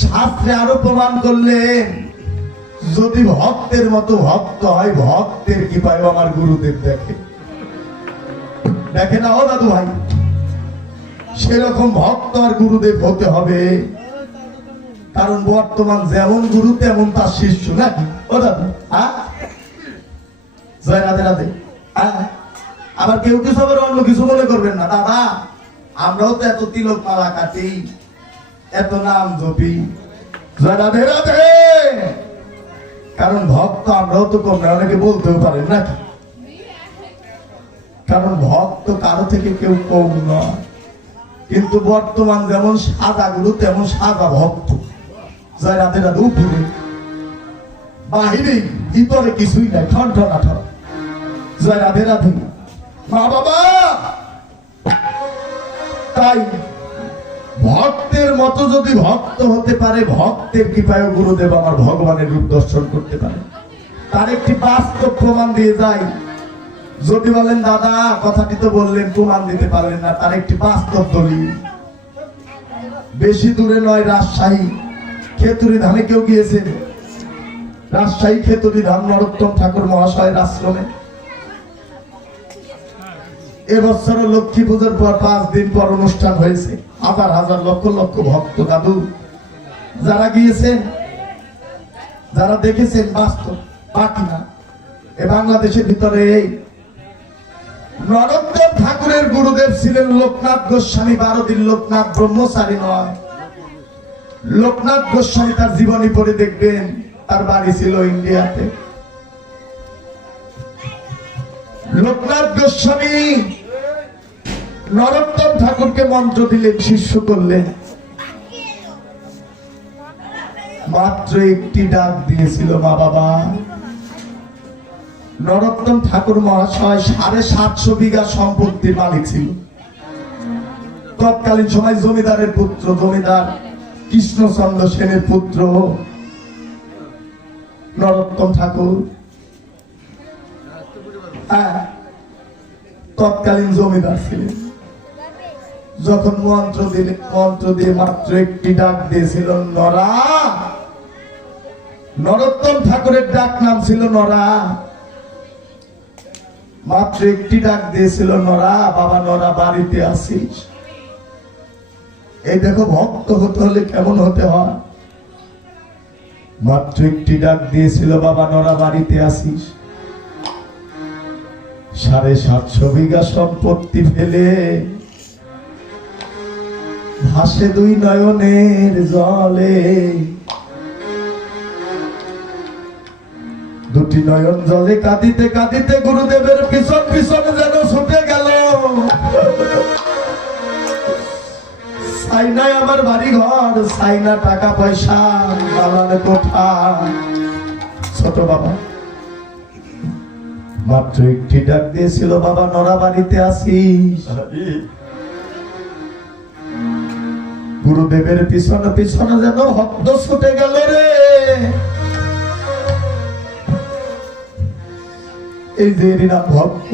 শাস্ত্রে আরো প্রমাণ করলেন, যদি ভক্তের মতো ভক্ত হয়, ভক্তের কৃপায় আমার গুরুদেব দেখে না। ও দাদু ভাই, সেরকম ভক্ত আর গুরুদেব হতে হবে, কারণ বর্তমান যেমন গুরু তেমন তার শিষ্য নাকি। ও দাদু, জয় রাধে রাধে। আবার কেউ কিছু আবার অন্য কিছু মনে করবেন না দাদা, আমরাও তো এত তিলক মালা কাটি, এত নাম জপি, জয় রাধে রাধে, কারণ ভক্ত আমরাও তো কম না, অনেকে বলতেও পারেন নাকি, কারণ ভক্ত কারো থেকে কেউ কম নয়। কিন্তু বর্তমান যেমন সাদা গুরু তেমন সাদা ভক্ত, জয় রাধে রাধে, উপরে বাহিরে ভিতরে কিছুই নাই, ঠনঠনাঠন, জয় রাধে রাধে। মা বাবা, তাই ভক্তের মতো যদি ভক্ত হতে পারে, ভক্তের কৃপায় গুরুদেব আমার ভগবানের রূপ দর্শন করতে পারে, তার একটি বাস্তব প্রমাণ দিয়ে যায়। যদি বলেন দাদা কথাটি তো বললেন, প্রমাণ দিতে পারলেন না, তার একটি বাস্তব দলিল। বেশি দূরে নয়, রাজশাহী খেতুরি ধামে কেউ গিয়েছেন? রাজশাহী খেতুরি ধাম নরোত্তম ঠাকুর মহাশয়ের আশ্রমে এবছর লক্ষ্মী পুজোর পর 5 দিন পর অনুষ্ঠান হয়েছে। হাজার হাজার লক্ষ লক্ষ ভক্ত দাদু যারা গিয়েছেন, যারা দেখেছেন, বাস্তব বাকি না। এ বাংলাদেশের ভিতরে এই নরোত্তম ঠাকুরের গুরুদেব ছিলেন লোকনাথ গোস্বামী। 12 দিন লোকনাথ ব্রহ্মচারী নয়, লোকনাথ গোস্বামী তার জীবনী পড়ে দেখবেন, তার বাড়ি ছিল ইন্ডিয়াতে। লোকনাথ গোস্বামী নরোত্তম ঠাকুরকে মন্ত্র দিলেন, শিষ্য করলেন, মাত্র একটি ডাক দিয়েছিল, মা বাবা। নরোত্তম ঠাকুর মহাশয় 750 বিঘা সম্পত্তির মালিক ছিল। তৎকালীন সময় জমিদারের পুত্র, জমিদার কৃষ্ণচন্দ্র সেনের পুত্র নরোত্তম ঠাকুর, তৎকালীন জমিদার ছিলেন। যখন মন্ত্র দিয়ে মাত্র একটি ডাক দিয়েছিল, নরা। নরোত্তম ঠাকুরের ডাক নাম ছিল নরা। মাত্র একটি ডাক দিয়েছিল, নরা, বাবা নরা বাড়িতে আসিস। এই দেখো ভক্ত হতে হলে কেমন হতে হয়। মাত্র একটি ডাক দিয়েছিল, বাবা নরা বাড়িতে আসিস। 750 বিঘা সম্পত্তি ফেলে ভাসে 2 নয়নের জলে। 2টি নয়ন জলে কাঁদিতে কাঁদিতে গুরুদেবের পিছন পিছনে যেন ছুটে গেল। সাইনায় আমার বাড়ি ঘর, সাইনা টাকা পয়সা, দালানে কোঠা। ছোট বাবা মাত্র একটি ডাক দিয়েছিল, বাবা নরা বাড়িতে আসিস। গুরুদেবের পিছনে পিছনে যেন ভক্ত ছুটে গেল রে। এই যে নাম ভক্ত।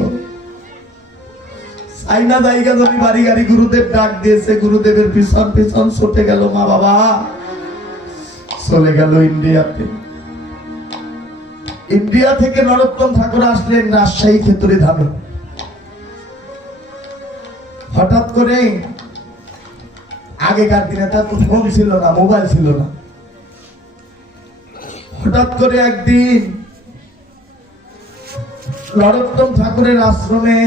সাইনা জায়গা জমি বাড়ি গাড়ি গুরুদেব ডাক দিয়েছে, গুরুদেবের পিছন পিছন ছুটে গেল। মা বাবা চলে গেল ইন্ডিয়াতে। ইন্ডিয়া থেকে নরোত্তম ঠাকুর আসলেন রাজশাহী খেতুরি ধামে। হঠাৎ করে, আগেকার দিনে তো ফোন ছিল না, মোবাইল ছিল না, হঠাৎ করে একদিন নরোত্তম ঠাকুরের আশ্রমে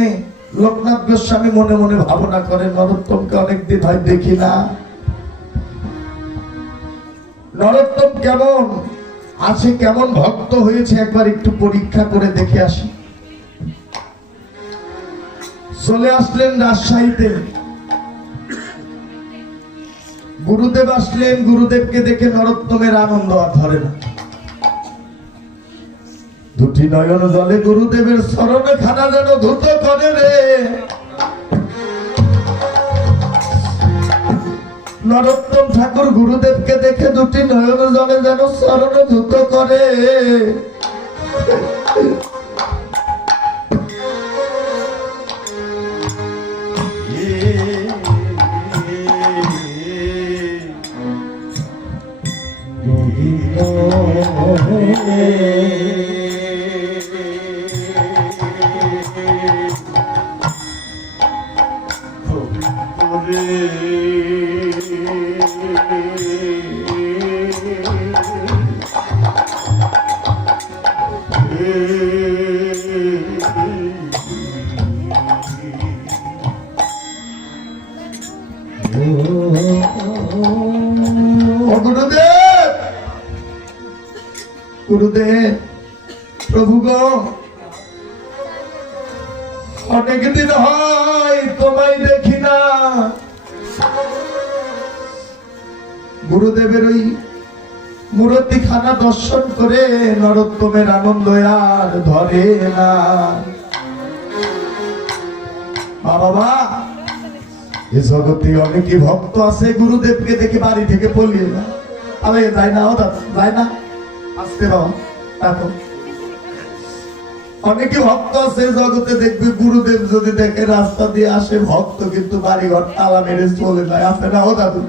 লোকনাথ গোস্বামী মনে মনে ভাবনা করেন, নরোত্তমকে অনেকদিন হয় দেখি না, নরোত্তম কেমন আছে, কেমন ভক্ত হয়েছে, একবার একটু পরীক্ষা করে দেখে আসি। চলে আসলেন রাজশাহীতে। গুরুদেব আসলেন। গুরুদেবকে দেখে নরোত্তমের আনন্দ আর ধরে না। 2টি নয়ন জলে গুরুদেবের চরণে খানা যেন ধুত করে রে। নরোত্তম ঠাকুর গুরুদেবকে দেখে 2টি নয়ন জলে যেন চরণে ধুত করে। গুরুদেব, গুরুদেব, প্রভু গো, অনেকদিন হয় তোমায় দেখি না। গুরুদেবের ওই মূর্তি খানা দর্শন করে নরোত্তমের আনন্দ আর ধরে না। বাবা, এ জগতে অনেকই ভক্ত আছে গুরুদেবকে দেখে বাড়ি থেকে পলিয়ে না। আরে যায় না, ও দাদা যায় না, আসতে বাবা দেখো। অনেকে ভক্ত আছে জগতে, দেখবে গুরুদেব যদি দেখে রাস্তা দিয়ে আসে, ভক্ত কিন্তু বাড়িঘর তালা মেরে চলে যায়, আছে না ও দাদু?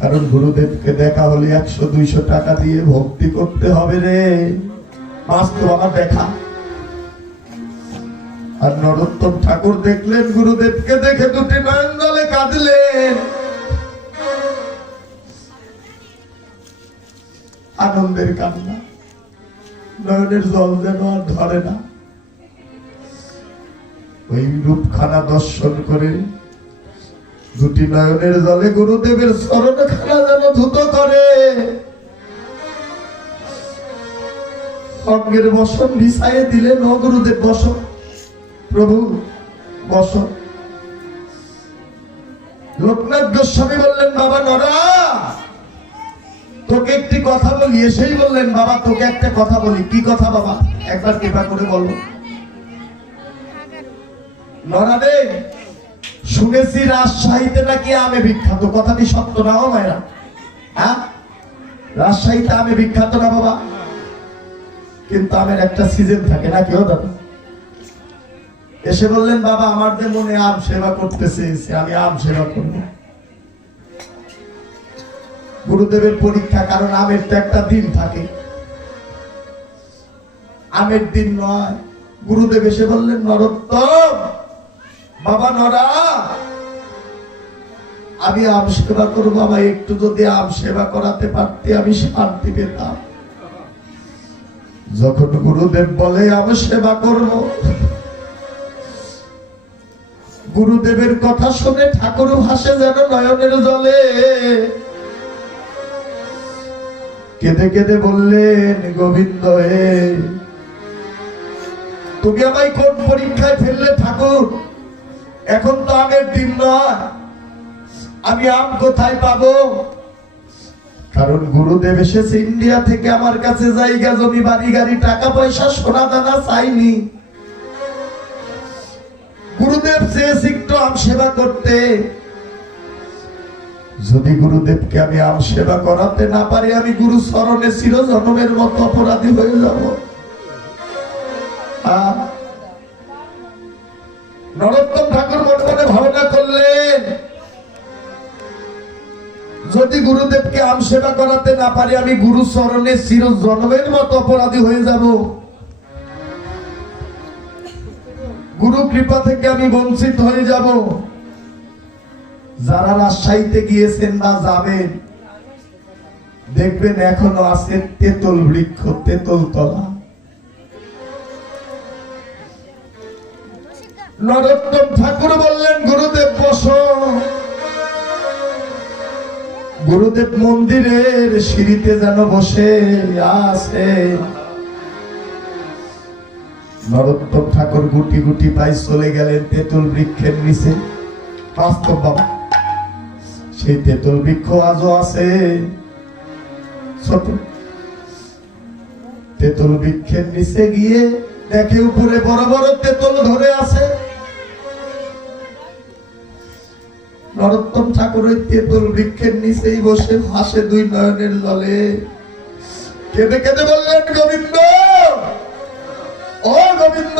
কারণ গুরুদেবকে দেখা হলে 100-200 টাকা দিয়ে ভক্তি করতে হবে রে। বাস্তব আমার দেখা। আর নরোত্তম ঠাকুর দেখলেন গুরুদেবকে দেখে, দুটি নয়ন জলে কাঁদলেন। আনন্দের কান্না, নয়নের জল যেন আর ধরে না। ওই রূপখানা দর্শন করে দুটি নয়নের জলে গুরুদেবের চরণখানা যেন ধুত করে। অঙ্গের বসন বিছাইয়ে দিলেন। ও গুরুদেব বস, প্রভু বস। লোকনাথ গোস্বামী বললেন, বাবা নরা, তোকে একটি কথা বলি। এসেই বললেন, বাবা তোকে একটা কথা বলি। কি কথা বাবা? একবার কৃপা করে বলো। নরা রে, শুনেছি রাজশাহীতে নাকি আমে বিখ্যাত। কথাটি সত্য না ও মায়েরা? হ্যাঁ, রাজশাহীতে আমে বিখ্যাত না বাবা? কিন্তু আমের একটা সিজন থাকে নাকি ও দাদা? এসে বললেন, বাবা আমার যে মনে আম সেবা করতেছে, আমি আম সেবা করবো। গুরুদেবের পরীক্ষা, কারণ আমের তো একটা দিন থাকে, আমের দিন নয়। গুরুদেব এসে বললেন, নরোত্তম, বাবা নরা, আমি আম সেবা করবো। আমায় একটু যদি আম সেবা করাতে পারতে আমি শান্তি পেতাম। যখন গুরুদেব বলে আম সেবা করবো, গুরুদেবের কথা শুনে ঠাকুর ভাসে যেন নয়নের জলে। কেঁদে কেঁদে বললেন, গোবিন্দ হে, তুমি আমায় কোন পরীক্ষায় ফেললে ঠাকুর? এখন তো আমের দিন নয়, আমি আম কোথায় পাবো? কারণ গুরুদেব এসেছে ইন্ডিয়া থেকে, আমার কাছে জায়গা জমি বাড়ি গাড়ি টাকা পয়সা সোনা দানা চাইনি। গুরুদেব চেয়েছে একটু আম সেবা করতে। যদি গুরুদেবকে আমি আম সেবা করাতে না পারি, আমি গুরু চরণে চির জন্মের মতো অপরাধী হয়ে যাব। নরোত্তম ঠাকুর মনে মনে ভাবনা করলেন, যদি গুরুদেবকে আম সেবা করাতে না পারি, আমি গুরু চরণে চির জন্মের মতো অপরাধী হয়ে যাব। গুরু কৃপা থেকে আমি বঞ্চিত হয়ে যাব। যারা রাজশাহীতে গিয়েছেন বা যাবেন, দেখবেন এখনো আছে তেঁতুল বৃক্ষ, তেঁতুল তলা। নরোত্তম ঠাকুর বললেন, গুরুদেব বসো। গুরুদেব মন্দিরের সিঁড়িতে যেন বসে আছে। নরোত্তম ঠাকুর গুটি গুটি পায়ে চলে গেলেন তেঁতুল বৃক্ষের নিচে। বাস্তব বাবা, সেই তেঁতুল বৃক্ষ আজও আছে। ছোট তেঁতুল বৃক্ষের নিচে গিয়ে দেখে উপরে বড় বড় তেঁতুল ধরে আছে। নরোত্তম ঠাকুর ওই তেঁতুল বৃক্ষের নিচেই বসে ভাসে দুই নয়নের জলে। কেঁদে কেঁদে বললেন, গোবিন্দ, ও গোবিন্দ,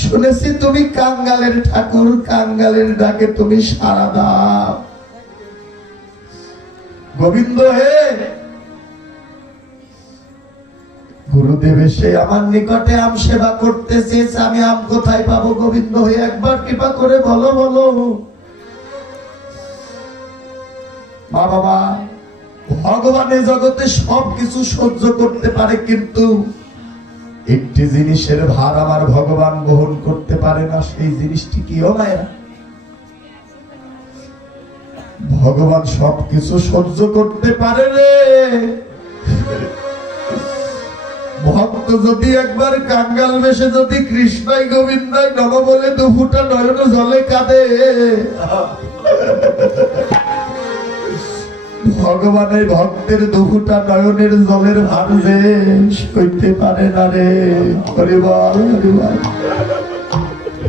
শুনেছি তুমি কাঙ্গালের ঠাকুর, কাঙ্গালের ডাকে তুমি সাড়া দাও। গোবিন্দ হে, গুরুদেব গুরুদেব এসে আমার নিকটে আম সেবা করতে চেয়েছে, আমি আম কোথায় পাবো? গোবিন্দ হয়ে একবার কৃপা করে বলো বলো। মা বাবা, ভগবানের জগতে সবকিছু সহ্য করতে পারে, কিন্তু একটি জিনিসের ভার আমার ভগবান বহন করতে পারে না। সেই জিনিসটি কি ও মায়েরা? ভগবান সবকিছু সহ্য করতে পারে রে। ভক্ত যদি একবার কাঙ্গাল বেশে যদি কৃষ্ণাই গোবিন্দাই নম বলে দুফুটা নয়ন জলে কাঁদে, ভগবানের ভক্তের দুফুটা নয়নের জলের ভার যে সইতে পারে না রে। হরি বল হরি বল।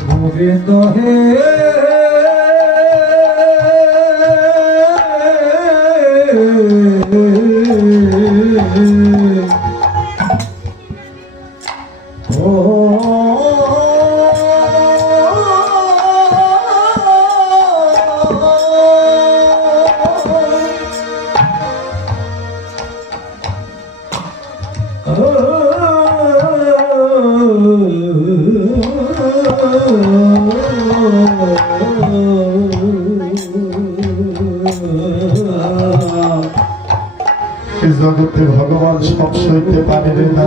গোবিন্দ হে জগতে ভগবান সব সইতে পারে না।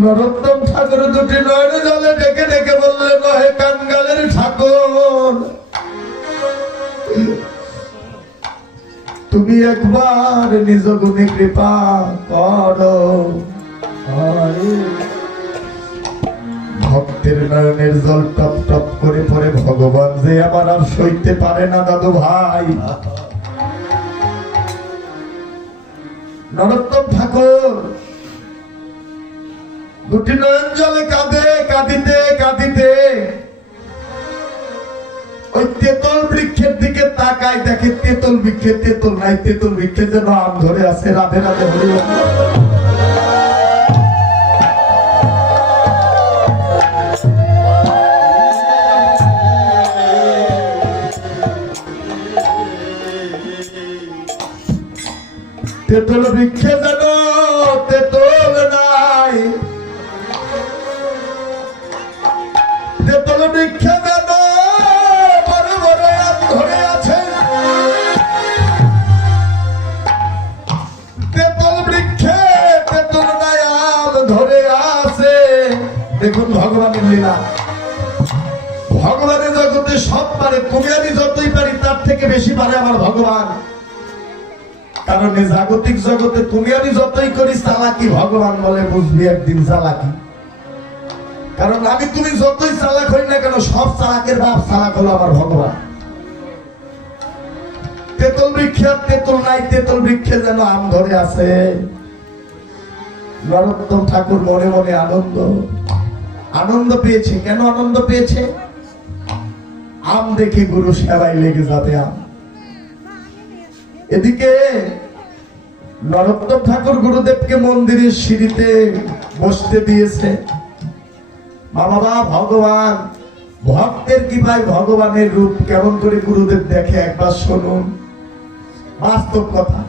নরোত্তম ঠাকুর দুটি নয়ন জলে ডেকে ডেকে বললেন, হে কাঙ্গালের ঠাকুর, তুমি একবার নিজ গুণে কৃপা করো। ভক্তের নয়নের জল টপ টপ করে পড়ে, ভগবান যে আমার আর সইতে পারে না দাদু ভাই। নরোত্তম ঠাকুর দুটি নয়ন জলে কাঁদে, কাঁদিতে কাঁদিতে ওই তেতল বৃক্ষের দিকে তাকায়, দেখে তেতল বৃক্ষে তেতল নাই, তেতল বৃক্ষে যেন আম ধরে আছে। রাধে রাধে হরি বল। তেতল বৃক্ষে যেন তেতল নাই, তেতল বৃক্ষে যেন বড় বড় আম ধরে আছে। তেতল বৃক্ষে তেতল নাই, আম ধরে আছে। দেখুন ভগবানের লীলা। ভগবানের জগতে সব পারে, তুমি আমি যতই পারি তার থেকে বেশি পারে আমার ভগবান। কারণ এই জাগতিক জগতে তুমি আমি যতই করি চালাকি, ভগবান বলে বুঝবি একদিন চালাকি। কারণ আমি তুমি যতই চালাক হই না কেন, সব চালাকের বাপ চালাক হলো আমার ভগবান। তেতল বৃক্ষে তেতল নাই, তেতল বৃক্ষে যেন আম ধরে আছে। নরোত্তম ঠাকুর মনে মনে আনন্দ পেয়েছে। কেন আনন্দ পেয়েছে? আম দেখে গুরু সেবায় লেগে যাবে আম। এদিকে নরোত্তম ঠাকুর গুরুদেবকে মন্দিরের সিঁড়িতে বসতে দিয়েছে। বাবা, ভগবান ভক্তের কৃপায় ভগবানের রূপ কেমন করে গুরুদেব দেখে একবার শুনুন। বাস্তব কথা।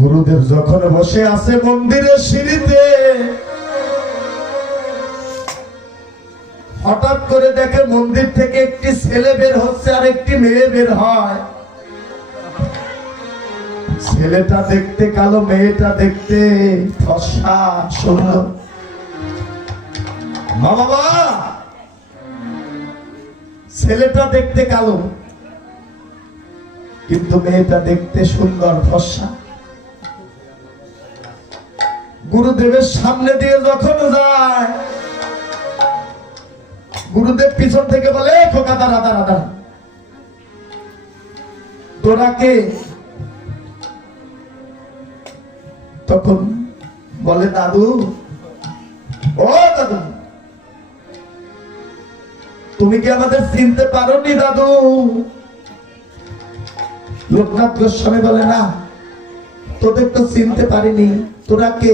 গুরুদেব যখন বসে আছে মন্দিরের সিঁড়িতে, হঠাৎ করে দেখে মন্দির থেকে একটি ছেলে বের হচ্ছে আর একটি মেয়ে বের হয়। ছেলেটা দেখতে কালো, মেয়েটা দেখতে ফর্সা সুন্দর। বাবা, ছেলেটা দেখতে কালো কিন্তু মেয়েটা দেখতে সুন্দর ফর্সা। গুরুদেবের সামনে দিয়ে যখন যায়, গুরুদেব পিছন থেকে বলে, খোকা দাঁড়া দাঁড়া দাঁড়া, তোরাকে? তখন বলে, দাদু। ও দাদু, তুমি কি আমাদের চিনতে পারোনি দাদু? লোকনাথ গোস্বামী বলে, না তোদের তো চিনতে পারিনি, তোরা কে?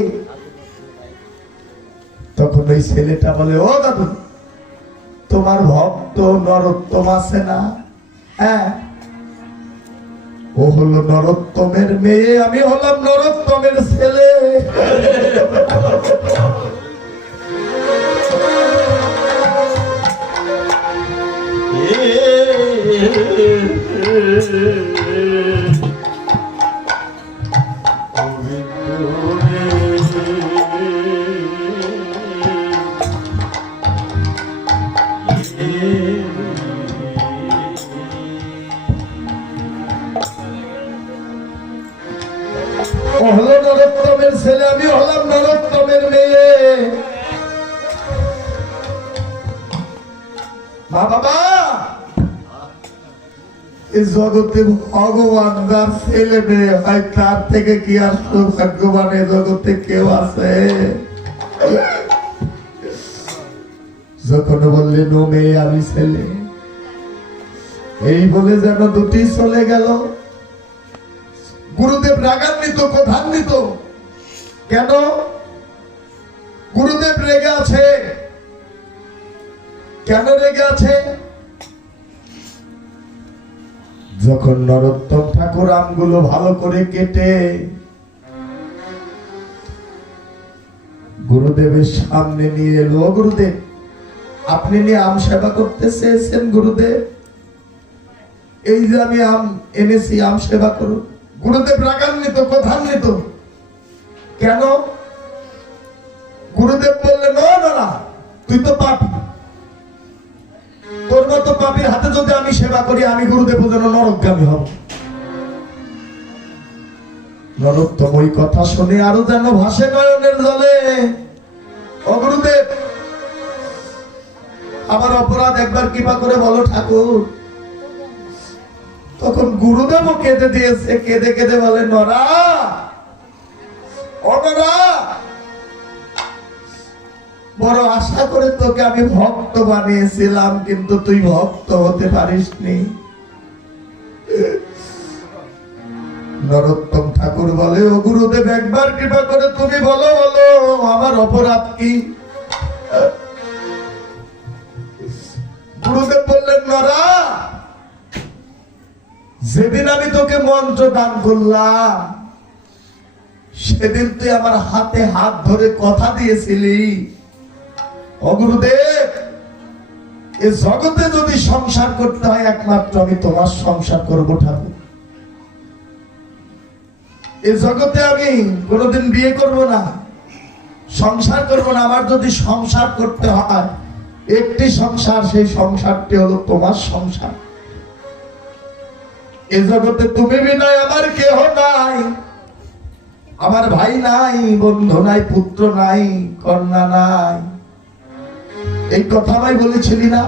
তখন ওই ছেলেটা বলে, ও দাদু, তোমার ভক্ত নরোত্তম আছে না? হ্যাঁ, ও হলো নরোত্তমের মেয়ে, আমি হলাম নরোত্তমের ছেলে। ও হলো নরোত্তমের ছেলে, আমি হলাম নরোত্তমের মেয়ে। মা বাবা, এই জগতে ভগবান যার ছেলে মেয়ে হয় তার থেকে কি আর সৌভাগ্যবান এ জগতে কেউ আছে? যখন বললেন ও মেয়ে আমি ছেলে, এই বলে যেন দুটি চলে গেল। গুরুদেব রাগান্বিত, ক্রোধান্বিত। কেন? গুরুদেব রেগে আছে। কেন রেগে আছে? যখন নরোত্তম ঠাকুর আমগুলো ভালো করে কেটে গুরুদেবের সামনে নিয়ে এলো, গুরুদেব আপনি নিয়ে আম সেবা করতে চেয়েছেন গুরুদেব, এই যে আমি আম এনেছি, আম সেবা করুন। গুরুদেব রাগান্বিত, ক্রোধান্বিত। কেন? গুরুদেব বললেন, না, তুই তো পাপী, তোর মতো পাপীর হাতে যদি আমি সেবা করি, আমি গুরুদেব যেন নরকগামী হব। নরোত্তম ওই কথা শুনে আরো যেন ভাসে নয়নের জলে। ও গুরুদেব, আমার অপরাধ একবার কৃপা করে বলো ঠাকুর। তখন গুরুদেবও কেঁদে দিয়েছে, কেঁদে কেঁদে বলে, নরা, ও নরা, বড় আশা করে তোকে আমি ভক্ত বানিয়েছিলাম, কিন্তু তুই ভক্ত হতে পারিসনি। নরোত্তম ঠাকুর বলে, ও গুরুদেব একবার কৃপা করে তুমি বলো, আমার অপরাধ কি? গুরুদেব বললেন, নরা, যেদিন আমি তোকে মন্ত্র দান করলাম, সেদিন তুই আমার হাতে হাত ধরে কথা দিয়েছিলি, ও গুরুদেব এ জগতে যদি সংসার করতে হয় একমাত্র আমি তোমার সংসার করবো ঠাকুর। এ জগতে আমি কোনোদিন বিয়ে করব না, সংসার করব না। আমার যদি সংসার করতে হয় একটি সংসার, সেই সংসারটি হলো তোমার সংসার। এ জগতে তুমি বিনয় আমার কেহ নাই, আমার ভাই নাই, বন্ধু নাই, পুত্র নাই, কন্যা নাই। এই কথা আমি বলেছিলি না?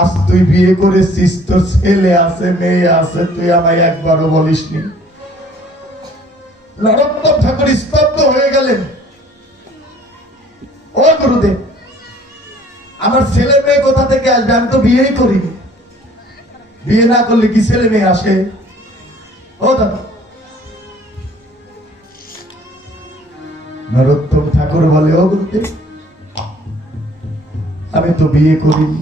আজ তুই বিয়ে করেছিস, তোর ছেলে আছে, মেয়ে আছে, তুই আমায় একবারও বলিসনি। নরোত্তম ঠাকুর স্তব্ধ হয়ে গেলেন। ও গুরুদেব, আমার ছেলে মেয়ে কোথা থেকে আসবে? আমি তো বিয়েই করিনি। বিয়ে না করলে কি ছেলে মেয়ে আসে? ও দাদা, নরোত্তম ঠাকুর বলে, ও গুরুদেব আমি তো বিয়ে করিনি,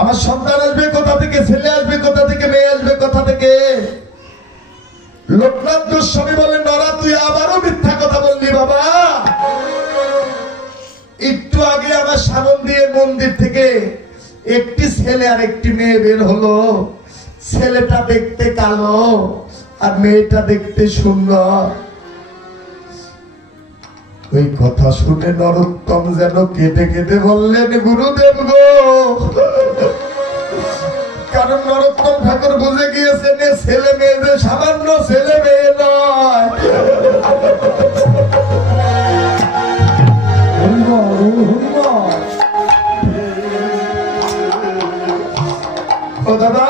আমার সন্তান আসবে কোথা থেকে, ছেলে আসবে কোথা থেকে, মেয়ে আসবে কোথা থেকে? লোকনাথ গোস্বামী বলেন, নরা তুই আবারও মিথ্যা কথা বললি বাবা। একটু আগে আমার সামন দিয়ে মন্দির থেকে একটি ছেলে আর একটি মেয়ে বের হলো। ছেলেটা দেখতে কালো আর মেয়েটা দেখতে সুন্দর। ওই কথা শুনে নরোত্তম যেন কেঁদে কেঁদে বললেন, গুরুদেব গো, কারণ নরোত্তম ঠাকুর বুঝে গিয়েছেন ছেলে মেয়েদের সামান্য ছেলে মেয়ে নয়। ও দাদা,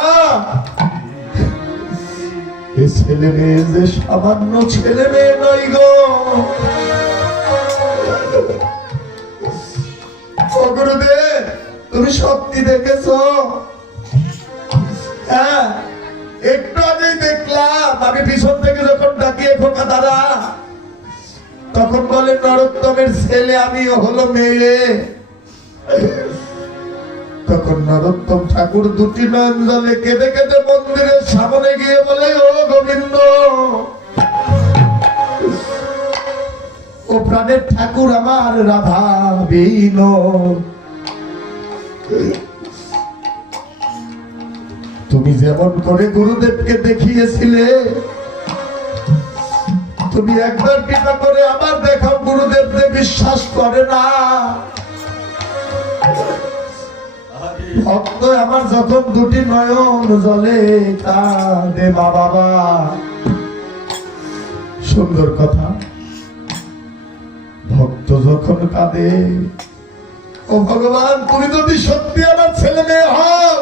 এ ছেলে মেয়ে যে সামান্য ছেলে মেয়ে নয় গো। গুরুদেব তুমি সত্যি দেখেছ? হ্যাঁ, একটু আগেই দেখলাম আমি পিছন থেকে যখন ডাকিয়ে খোকা দাদা, তখন বলে নরোত্তমের ছেলে আমি, হলো মেয়ে। তখন নরোত্তম ঠাকুর দুটি নয়ন জলে কেঁদে কেঁদে মন্দিরের সামনে গিয়ে বলে, ও গোবিন্দ, ও প্রাণের ঠাকুর আমার রাধা বিন, তুমি যেমন করে গুরুদেবকে দেখিয়েছিলে, তুমি একবার কৃপা করে আবার দেখাও। গুরুদেব বিশ্বাস করে না। ভক্ত আমার যখন দুটি নয়ন জলে কাঁদে, মা বাবা, সুন্দর কথা, ভক্ত যখন কাঁদে, ও ভগবান, তুমি যদি সত্যি আমার ছেলে মেয়ে হও,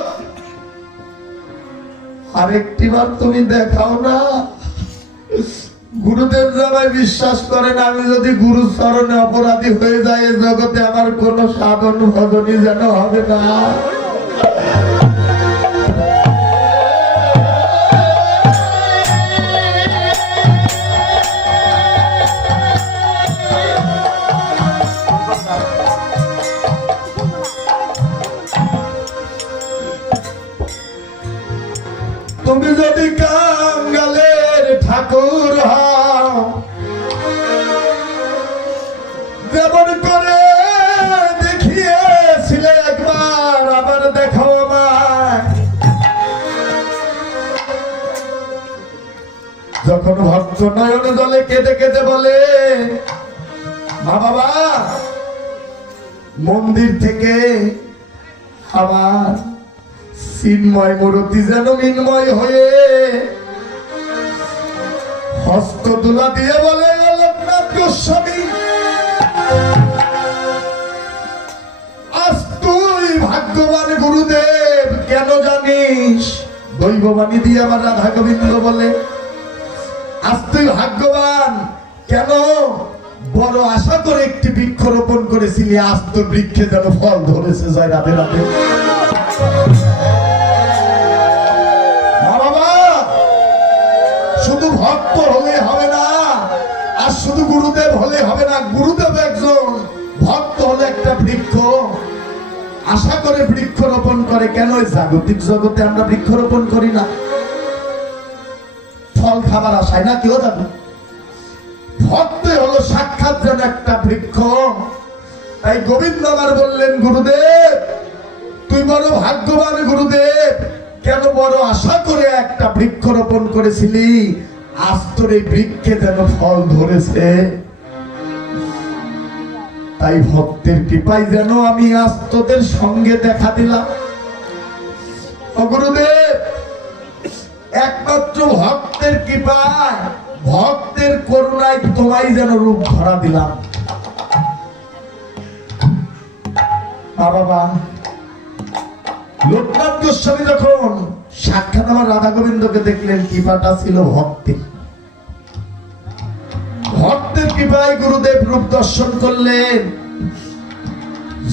আরেকটিবার তুমি দেখাও না। গুরুদেব আমায় বিশ্বাস করেন, আমি যদি গুরু চরণে অপরাধী হয়ে যাই, এ জগতে আমার কোন সাধন ভজনই যেন হবে না। তুমি যদি কাঙ্গালের ঠাকুর হও, যেমন করে দেখিয়েছিলে একবার, আবার দেখাও আমায়। যখন ভক্ত নয়ন জলে কেঁদে কেঁদে বলে, মা বাবা, মন্দির থেকে আমার চিন্ময় মূর্তি যেন মিন্ময় হয়ে হস্ত তুলা দিয়ে বলে, লোকনাথ গোস্বামী, আজ তুই ভাগ্যবান গুরুদেব। কেন জানিস? দৈববাণী দিয়ে আমার রাধা গোবিন্দ বলে, আজ তুই ভাগ্যবান। কেন? বড় আশা করে একটি বৃক্ষ রোপণ করেছিলি, আজ তোর বৃক্ষে যেন ফল ধরেছে। জয় রাধে রাধে। শুধু ভক্ত হলে হবে না, আর শুধু গুরুদেব হলে হবে না। গুরুদেব একজন, ভক্ত হলে একটা বৃক্ষ। আশা করে বৃক্ষ রোপণ করে। কেন? জাগতিক জগতে আমরা বৃক্ষ রোপণ করি না ফল খাবার আশায়, না কেউ যাবে। ভক্ত হলো সাক্ষাৎ যেন একটা বৃক্ষ। তাই গোবিন্দ আমার বললেন, গুরুদেব তুই বড় ভাগ্যবান গুরুদেব। কেন? বড় আশা করে একটা বৃক্ষ রোপণ করেছিলি, আজ তোর এই বৃক্ষে যেন ফল ধরেছে। তাই ভক্তের কৃপায় যেন আমি আজ তোদের সঙ্গে দেখা দিলাম। ও গুরুদেব, একমাত্র ভক্তের কৃপায়, ভক্তের করুণায় তোমায় যেন রূপ ধরা দিলাম। বাবা, লোকনাথ গোস্বামী যখন সাক্ষাৎ আমার রাধা গোবিন্দকে দেখলেন, কৃপাটা ছিল ভক্তি। ভক্তের কৃপায় গুরুদেব রূপ দর্শন করলেন।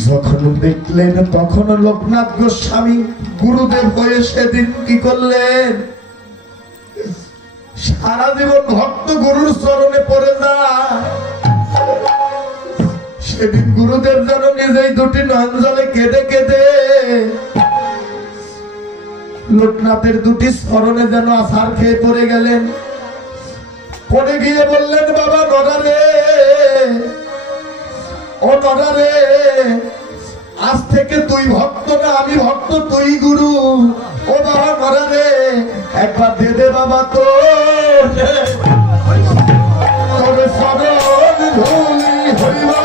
যখন দেখলেন, তখন লোকনাথ গোস্বামী গুরুদেব হয়ে সেদিন কি করলেন? সারা জীবন ভক্ত গুরুর চরণে পড়ে যায়। সেদিন গুরুদেব যেন নিজেই দুটি নয়ন জলে কেঁদে কেঁদে লোকনাথের দুটি স্মরণে যেন আছাড় খেয়ে পড়ে গেলেন। পড়ে গিয়ে বললেন, বাবা নরারে, ও নরারে, আজ থেকে তুই ভক্ত না আমি ভক্ত, তুই গুরু। ও বাবা নরারে, একবার দে দে বাবা তো তোর চরণ ধুলি হইবা।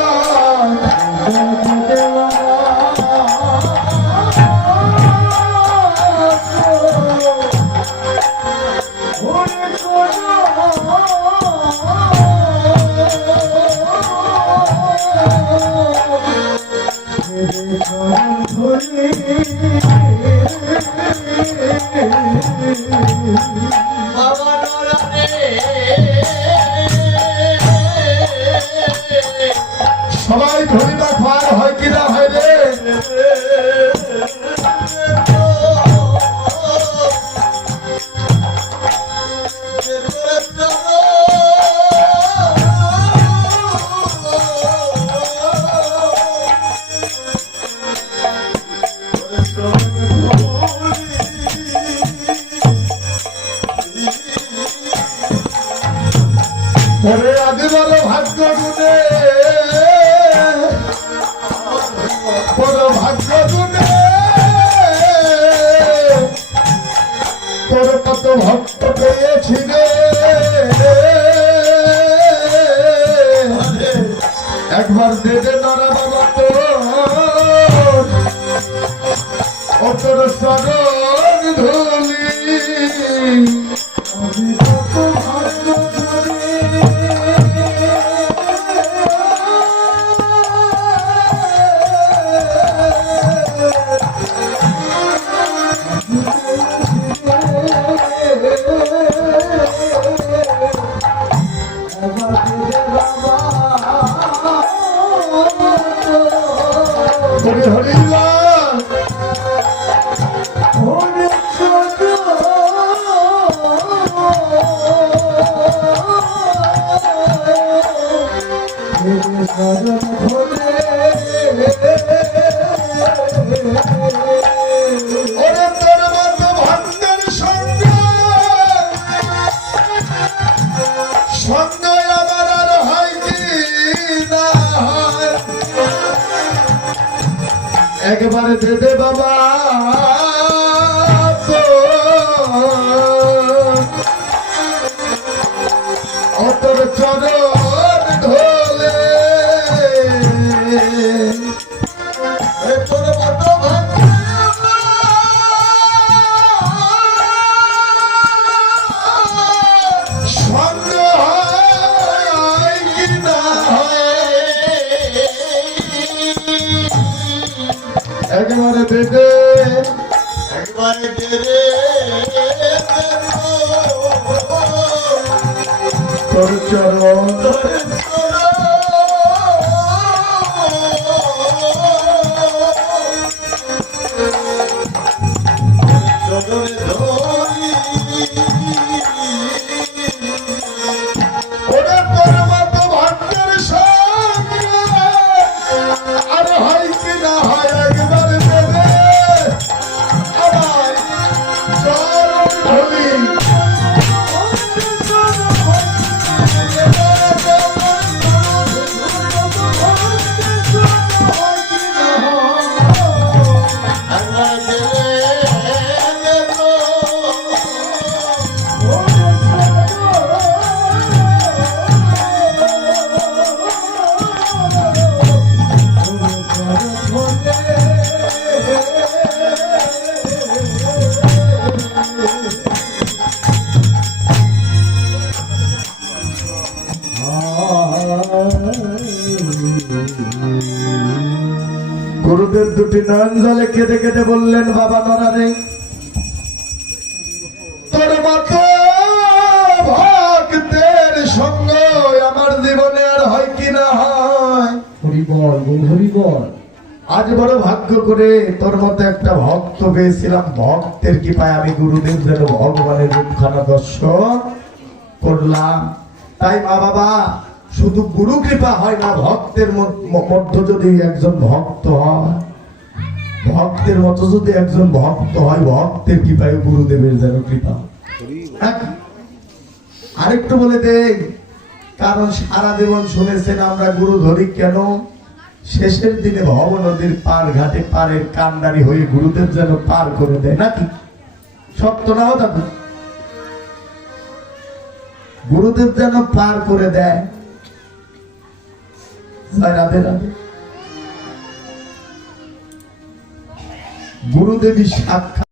সবাই ধরিবা খাওয়ার হয় কিনা হয় রে। ওরে আগে বড় ভাগ্য গুনে, বড় ভাগ্য গুনে তোর কত ভক্ত পেয়েছি রে। একবার দেবে নরা বাবা ও তোর চরণ ধুলি। হরি হরি ওরে তোর মতো ভান্ডার সঙ্গে আমার আর হয় কি না। একবারে দেবে বাবা তোর চরণ ধোলে। তোর মতো সঙ্গ হয় কি না। একবারে দেবে, একবারে দেবে তোর চরণ ওরে তোর মতো ভাগ্যের সঙ্গে আর হয় কি না হয়। একবারে দেবে আমার চরণ ধুলি। গুরুদেব দুটি নয়ন জলে কেঁদে কেঁদে বললেন, বাবা নরা রে, তোর মতো ভক্তের সঙ্গ আমার জীবনে আর হয় কি না হয়। আজ বড় ভাগ্য করে তোর মতো একটা ভক্ত পেয়েছিলাম। ভক্তের কৃপায় আমি গুরুদেব যেন ভগবানের রূপখানা দর্শন করলাম। তাই মা বাবা, শুধু গুরু কৃপা হয় না, ভক্তের মধ্যে যদি একজন ভক্ত হয়, ভক্তের মতো যদি একজন ভক্ত হয়, ভক্তের কৃপায় গুরুদেবের যেন কৃপা। আরেকটু বলে দেই, কারণ সারা জীবন শুনেছেন আমরা গুরু ধরি কেন, শেষের দিনে ভব নদীর পার ঘাটে পারের কান্ডারি হয়ে গুরুদেব যেন পার করে দেয়, নাকি সত্য না দাদু? গুরুদেব যেন পার করে দেয়। রাধে রাধে। গুরুদেবী সাক্ষাৎ